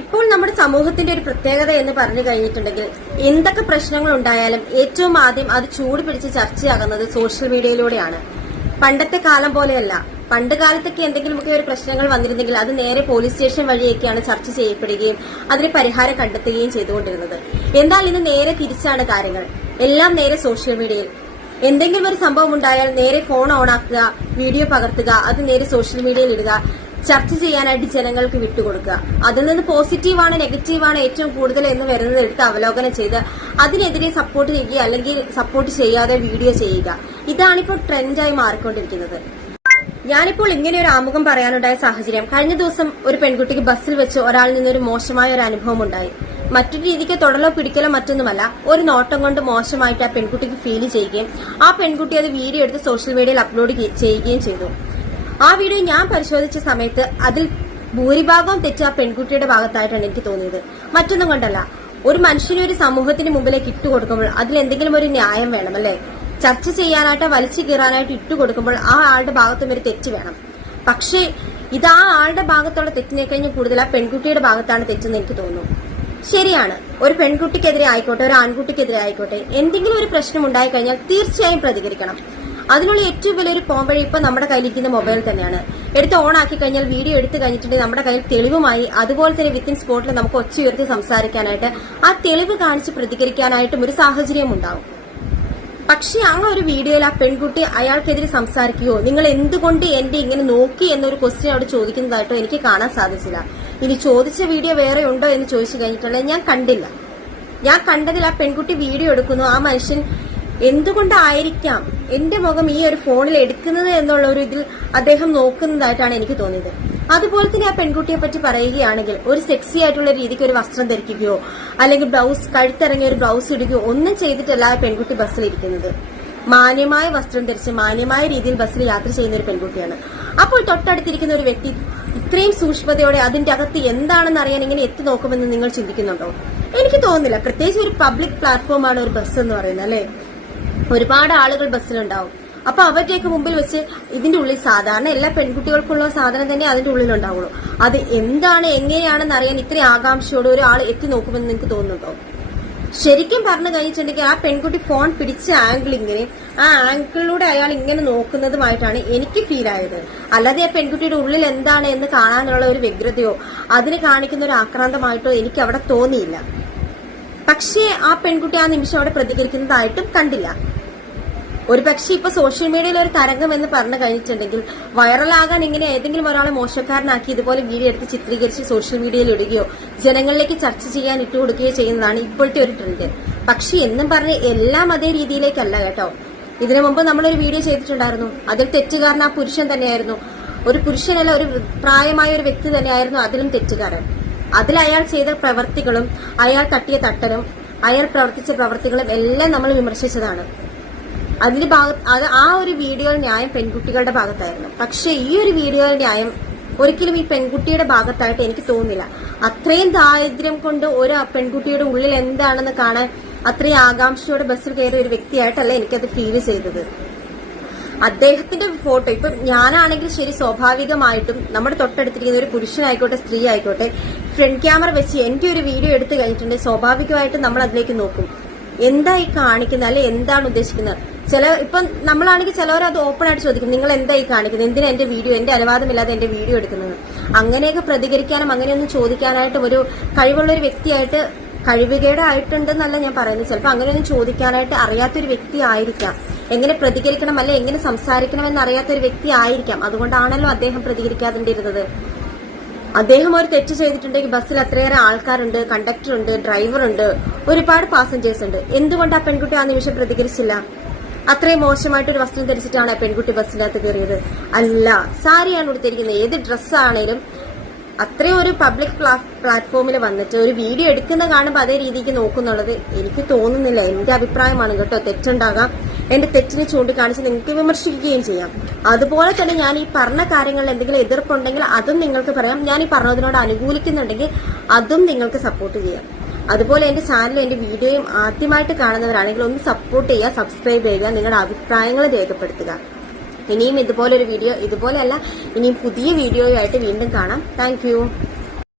ഇപ്പോൾ നമ്മുടെ സമൂഹത്തിന്റെ ഒരു പ്രത്യേകത എന്ന് പറഞ്ഞു കഴിഞ്ഞിട്ടുണ്ടെങ്കിൽ എന്തൊക്കെ പ്രശ്നങ്ങൾ ഉണ്ടായാലും ഏറ്റവും ആദ്യം അത് ചൂട് പിടിച്ച് ചർച്ചയാകുന്നത് സോഷ്യൽ മീഡിയയിലൂടെയാണ്. പണ്ടത്തെ കാലം പോലെയല്ല. പണ്ട് കാലത്തൊക്കെ എന്തെങ്കിലുമൊക്കെ ഒരു പ്രശ്നങ്ങൾ വന്നിരുന്നെങ്കിൽ അത് നേരെ പോലീസ് സ്റ്റേഷൻ വഴിയൊക്കെയാണ് ചർച്ച ചെയ്യപ്പെടുകയും അതിന് പരിഹാരം കണ്ടെത്തുകയും ചെയ്തുകൊണ്ടിരുന്നത്. എന്നാൽ ഇന്ന് നേരെ തിരിച്ചാണ് കാര്യങ്ങൾ. എല്ലാം നേരെ സോഷ്യൽ മീഡിയയിൽ. എന്തെങ്കിലും ഒരു സംഭവം ഉണ്ടായാൽ നേരെ ഫോൺ ഓണാക്കുക വീഡിയോ പകർത്തുക അത് നേരെ സോഷ്യൽ മീഡിയയിൽ ഇടുക. ചർച്ച ചെയ്യാനായിട്ട് ജനങ്ങൾക്ക് വിട്ടുകൊടുക്കുക. അതിൽ നിന്ന് പോസിറ്റീവാണ് നെഗറ്റീവാണ് ഏറ്റവും കൂടുതൽ എന്ന് വരുന്നത് എടുത്ത് അവലോകനം ചെയ്ത് അതിനെതിരെ സപ്പോർട്ട് ചെയ്യുക അല്ലെങ്കിൽ സപ്പോർട്ട് ചെയ്യാതെ വീഡിയോ ചെയ്യുക. ഇതാണിപ്പോൾ ട്രെൻഡായി മാറിക്കൊണ്ടിരിക്കുന്നത്. ഞാനിപ്പോൾ ഇങ്ങനെ ഒരു ആമുഖം പറയാനുണ്ടായ സാഹചര്യം. കഴിഞ്ഞ ദിവസം ഒരു പെൺകുട്ടിക്ക് ബസ്സിൽ വെച്ച് ഒരാളിൽ നിന്നൊരു മോശമായ ഒരു അനുഭവം ഉണ്ടായി. മറ്റൊരു രീതിക്ക് തൊടലോ പിടിക്കലോ മറ്റൊന്നുമല്ല ഒരു നോട്ടം കൊണ്ട് മോശമായിട്ട് ആ പെൺകുട്ടിക്ക് ഫീൽ ചെയ്യുകയും ആ പെൺകുട്ടി അത് വീഡിയോ എടുത്ത് സോഷ്യൽ മീഡിയയിൽ അപ്ലോഡ് ചെയ്യുകയും ചെയ്തു. ആ വീഡിയോ ഞാൻ പരിശോധിച്ച സമയത്ത് അതിൽ ഭൂരിഭാഗവും തെറ്റ് ആ പെൺകുട്ടിയുടെ ഭാഗത്തായിട്ടാണ് എനിക്ക് തോന്നിയത്. മറ്റൊന്നും കൊണ്ടല്ല. ഒരു മനുഷ്യനെ ഒരു സമൂഹത്തിന് മുമ്പിലേക്ക് ഇട്ടുകൊടുക്കുമ്പോൾ അതിൽ എന്തെങ്കിലും ഒരു ന്യായം വേണം അല്ലേ? ചർച്ച ചെയ്യാനായിട്ട് വലിച്ചു കീറാനായിട്ട് ഇട്ടുകൊടുക്കുമ്പോൾ ആ ആളുടെ ഭാഗത്തും ഒരു തെറ്റ് വേണം. പക്ഷേ ഇത് ആ ആളുടെ ഭാഗത്തുള്ള തെറ്റിനെ കഴിഞ്ഞ് കൂടുതൽ ആ പെൺകുട്ടിയുടെ ഭാഗത്താണ് തെറ്റെന്ന് എനിക്ക് തോന്നുന്നു. ശരിയാണ്. ഒരു പെൺകുട്ടിക്കെതിരെ ആയിക്കോട്ടെ ഒരു ആൺകുട്ടിക്കെതിരെ ആയിക്കോട്ടെ എന്തെങ്കിലും ഒരു പ്രശ്നം ഉണ്ടായി കഴിഞ്ഞാൽ തീർച്ചയായും പ്രതികരിക്കണം. അതിനുള്ള ഏറ്റവും വലിയൊരു പോംവഴി ഇപ്പൊ നമ്മുടെ കയ്യിലിരിക്കുന്ന മൊബൈൽ തന്നെയാണ്. എടുത്ത് ഓൺ ആക്കി കഴിഞ്ഞാൽ വീഡിയോ എടുത്തു കഴിഞ്ഞിട്ടുണ്ടെങ്കിൽ നമ്മുടെ കയ്യിൽ തെളിവുമായി അതുപോലെ തന്നെ വിത്തിൻ സ്പോട്ടിൽ നമുക്ക് ഒച്ച ഉയർത്തി സംസാരിക്കാനായിട്ട് ആ തെളിവ് കാണിച്ച് പ്രതികരിക്കാനായിട്ടും ഒരു സാഹചര്യം ഉണ്ടാവും. പക്ഷെ ആ ഒരു വീഡിയോയിൽ ആ പെൺകുട്ടി അയാൾക്കെതിരെ സംസാരിക്കുകയോ നിങ്ങൾ എന്തുകൊണ്ട് എന്റെ ഇങ്ങനെ നോക്കി എന്നൊരു ക്വസ്റ്റ്യൻ അവിടെ ചോദിക്കുന്നതായിട്ടോ എനിക്ക് കാണാൻ സാധിച്ചില്ല. ഇനി ചോദിച്ച വീഡിയോ വേറെ ഉണ്ടോ എന്ന് ചോദിച്ചു കഴിഞ്ഞിട്ടുണ്ടെങ്കിൽ ഞാൻ കണ്ടില്ല. ഞാൻ കണ്ടതിൽ ആ പെൺകുട്ടി വീഡിയോ എടുക്കുന്നു. ആ മനുഷ്യൻ എന്തുകൊണ്ടായിരിക്കാം എന്റെ മുഖം ഈ ഒരു ഫോണിൽ എടുക്കുന്നത് എന്നുള്ള ഒരു ഇതിൽ അദ്ദേഹം നോക്കുന്നതായിട്ടാണ് എനിക്ക് തോന്നിയത്. അതുപോലെ തന്നെ ആ പെൺകുട്ടിയെ പറ്റി പറയുകയാണെങ്കിൽ ഒരു സെക്സി ആയിട്ടുള്ള രീതിക്ക് ഒരു വസ്ത്രം ധരിക്കുകയോ അല്ലെങ്കിൽ ബ്ലൗസ് കഴുത്തിറങ്ങിയ ഒരു ബ്ലൗസ് ഇടുകയോ ഒന്നും ചെയ്തിട്ടല്ല ആ പെൺകുട്ടി ബസ്സിലിരിക്കുന്നത് മാന്യമായ വസ്ത്രം ധരിച്ച് മാന്യമായ രീതിയിൽ ബസ്സിൽ യാത്ര ചെയ്യുന്ന ഒരു പെൺകുട്ടിയാണ്. അപ്പോൾ തൊട്ടടുത്തിരിക്കുന്ന ഒരു വ്യക്തി ഇത്രയും സൂക്ഷ്മതയോടെ അതിന്റെ അകത്ത് എന്താണെന്ന് അറിയാൻ ഇങ്ങനെ എത്തി നോക്കുമെന്ന് നിങ്ങൾ ചിന്തിക്കുന്നുണ്ടോ? എനിക്ക് തോന്നുന്നില്ല. പ്രത്യേകിച്ച് ഒരു പബ്ലിക് പ്ലാറ്റ്ഫോമാണ് ഒരു ബസ് എന്ന് പറയുന്നത് അല്ലേ? ഒരുപാട് ആളുകൾ ബസ്സിലുണ്ടാവും. അപ്പൊ അവരുടെയൊക്കെ മുമ്പിൽ വെച്ച് ഇതിന്റെ ഉള്ളിൽ സാധാരണ എല്ലാ പെൺകുട്ടികൾക്കുള്ള സാധനം തന്നെ അതിന്റെ ഉള്ളിലുണ്ടാവുള്ളൂ. അത് എന്താണ് എങ്ങനെയാണെന്ന് അറിയാൻ ഇത്രയും ആകാംക്ഷയോടെ ഒരാൾ എത്തി നോക്കുമെന്ന് നിങ്ങൾക്ക് തോന്നുന്നുണ്ടോ? ശരിക്കും പറഞ്ഞു കഴിഞ്ഞിട്ടുണ്ടെങ്കിൽ ആ പെൺകുട്ടി ഫോൺ പിടിച്ച ആംഗിൾ ഇങ്ങനെ ആ ആംഗിളിലൂടെ അയാൾ ഇങ്ങനെ നോക്കുന്നതുമായിട്ടാണ് എനിക്ക് ഫീൽ ആയത്. അല്ലാതെ ആ പെൺകുട്ടിയുടെ ഉള്ളിൽ എന്താണ് എന്ന് കാണാനുള്ള ഒരു വ്യഗ്രതയോ അതിന് കാണിക്കുന്ന ഒരു ആക്രാന്തമായിട്ടോ എനിക്ക് അവിടെ തോന്നിയില്ല. പക്ഷേ ആ പെൺകുട്ടി ആ നിമിഷം അവിടെ പ്രതികരിക്കുന്നതായിട്ടും കണ്ടില്ല. ഒരു പക്ഷേ ഇപ്പൊ സോഷ്യൽ മീഡിയയിൽ ഒരു തരംഗം എന്ന് പറഞ്ഞു കഴിഞ്ഞിട്ടുണ്ടെങ്കിൽ വൈറലാകാൻ ഇങ്ങനെ ഏതെങ്കിലും ഒരാളെ മോശക്കാരനാക്കി ഇതുപോലെ വീഡിയോ എടുത്ത് ചിത്രീകരിച്ച് സോഷ്യൽ മീഡിയയിൽ ഇടുകയോ ജനങ്ങളിലേക്ക് ചർച്ച ചെയ്യാൻ ഇട്ടുകൊടുക്കുകയോ ചെയ്യുന്നതാണ് ഇപ്പോഴത്തെ ഒരു ട്രെൻഡ് പക്ഷെ എന്നും പറഞ്ഞ് എല്ലാം അതേ രീതിയിലേക്കല്ല കേട്ടോ. ഇതിനു മുമ്പ് നമ്മളൊരു വീഡിയോ ചെയ്തിട്ടുണ്ടായിരുന്നു. അതിൽ തെറ്റുകാരൻ ആ പുരുഷൻ തന്നെയായിരുന്നു. ഒരു പുരുഷനല്ല ഒരു പ്രായമായ ഒരു വ്യക്തി തന്നെയായിരുന്നു അതിലും തെറ്റുകാരൻ. അതിൽ അയാൾ ചെയ്ത പ്രവർത്തികളും അയാൾ തട്ടിയ തട്ടലും അയാൾ പ്രവർത്തിച്ച പ്രവർത്തികളും എല്ലാം നമ്മൾ വിമർശിച്ചതാണ്. അതിന്റെ ഭാഗത്ത് അത് ആ ഒരു വീഡിയോയിൽ ന്യായം പെൺകുട്ടികളുടെ ഭാഗത്തായിരുന്നു. പക്ഷെ ഈ ഒരു വീഡിയോയിൽ ന്യായം ഒരിക്കലും ഈ പെൺകുട്ടിയുടെ ഭാഗത്തായിട്ട് എനിക്ക് തോന്നുന്നില്ല. അത്രയും ദാരിദ്ര്യം കൊണ്ട് ഒരു പെൺകുട്ടിയുടെ ഉള്ളിൽ എന്താണെന്ന് കാണാൻ അത്രയും ആകാംക്ഷയോടെ ബസ്സിൽ കയറിയ ഒരു വ്യക്തിയായിട്ടല്ല എനിക്കത് ഫീൽ ചെയ്തത്. അദ്ദേഹത്തിന്റെ ഫോട്ടോ ഇപ്പം ഞാനാണെങ്കിൽ ശരി സ്വാഭാവികമായിട്ടും നമ്മുടെ തൊട്ടടുത്തിരിക്കുന്ന ഒരു പുരുഷനായിക്കോട്ടെ സ്ത്രീ ആയിക്കോട്ടെ ഫ്രണ്ട് ക്യാമറ വെച്ച് എന്റെ ഒരു വീഡിയോ എടുത്തു കഴിഞ്ഞിട്ടുണ്ടെങ്കിൽ സ്വാഭാവികമായിട്ടും നമ്മൾ അതിലേക്ക് നോക്കും. എന്താ ഈ കാണിക്കുന്നത്? അല്ലെ എന്താണ് ഉദ്ദേശിക്കുന്നത്? ചില ഇപ്പം നമ്മളാണെങ്കിൽ ചിലവർ അത് ഓപ്പൺ ആയിട്ട് ചോദിക്കും നിങ്ങൾ എന്തായി കാണിക്കുന്നത്? എന്തിനാ എന്റെ വീഡിയോ എന്റെ അനുവാദമില്ലാതെ എന്റെ വീഡിയോ എടുക്കുന്നത്? അങ്ങനെയൊക്കെ പ്രതികരിക്കാനും അങ്ങനെയൊന്നും ചോദിക്കാനായിട്ട് ഒരു കഴിവുള്ള ഒരു വ്യക്തിയായിട്ട് കഴിവുകേടായിട്ടുണ്ടെന്നല്ല ഞാൻ പറയുന്നത്. ചിലപ്പോൾ അങ്ങനെയൊന്നും ചോദിക്കാനായിട്ട് അറിയാത്തൊരു വ്യക്തി ആയിരിക്കാം. എങ്ങനെ പ്രതികരിക്കണം അല്ലെ എങ്ങനെ സംസാരിക്കണം എന്നറിയാത്തൊരു വ്യക്തി ആയിരിക്കാം. അതുകൊണ്ടാണല്ലോ അദ്ദേഹം പ്രതികരിക്കാതിരുന്നത് അദ്ദേഹം ഒരു തെറ്റ് ചെയ്തിട്ടുണ്ടെങ്കിൽ ബസ്സിൽ അത്രയേറെ ആൾക്കാരുണ്ട് കണ്ടക്ടർ ഉണ്ട് ഡ്രൈവർ ഉണ്ട് ഒരുപാട് പാസഞ്ചേഴ്സ് ഉണ്ട്. എന്തുകൊണ്ട് ആ പെൺകുട്ടി ആ നിമിഷം പ്രതികരിച്ചില്ല? അത്രയും മോശമായിട്ട് ഒരു വസ്ത്രം ധരിച്ചിട്ടാണ് പെൺകുട്ടി ബസ്സിനകത്ത് കയറിയത്. അല്ല സാരിയാണ് ഉടുത്തിരിക്കുന്നത്. ഏത് ഡ്രസ്സാണേലും അത്രയും ഒരു പബ്ലിക് പ്ലാറ്റ്ഫോമിൽ വന്നിട്ട് ഒരു വീഡിയോ എടുക്കുന്ന കാണുമ്പോൾ അതേ രീതിക്ക് നോക്കുന്നുള്ളത് എനിക്ക് തോന്നുന്നില്ല. എന്റെ അഭിപ്രായമാണ് കേട്ടോ. തെറ്റുണ്ടാകാം. എന്റെ തെറ്റിനെ ചൂണ്ടിക്കാണിച്ച് നിങ്ങൾക്ക് വിമർശിക്കുകയും ചെയ്യാം. അതുപോലെ തന്നെ ഞാൻ ഈ പറഞ്ഞ കാര്യങ്ങളിൽ എന്തെങ്കിലും എതിർപ്പുണ്ടെങ്കിൽ അതും നിങ്ങൾക്ക് പറയാം. ഞാൻ ഈ പറഞ്ഞതിനോട് അനുകൂലിക്കുന്നുണ്ടെങ്കിൽ അതും നിങ്ങൾക്ക് സപ്പോർട്ട് ചെയ്യാം. അതുപോലെ എന്റെ ചാനലും എന്റെ വീഡിയോയും ആദ്യമായിട്ട് കാണുന്നവരാണെങ്കിൽ ഒന്ന് സപ്പോർട്ട് ചെയ്യുക സബ്സ്ക്രൈബ് ചെയ്യുക നിങ്ങളുടെ അഭിപ്രായങ്ങൾ രേഖപ്പെടുത്തുക. ഇനിയും ഇതുപോലൊരു വീഡിയോ ഇതുപോലെയല്ല ഇനിയും പുതിയ വീഡിയോയുമായിട്ട് വീണ്ടും കാണാം. താങ്ക്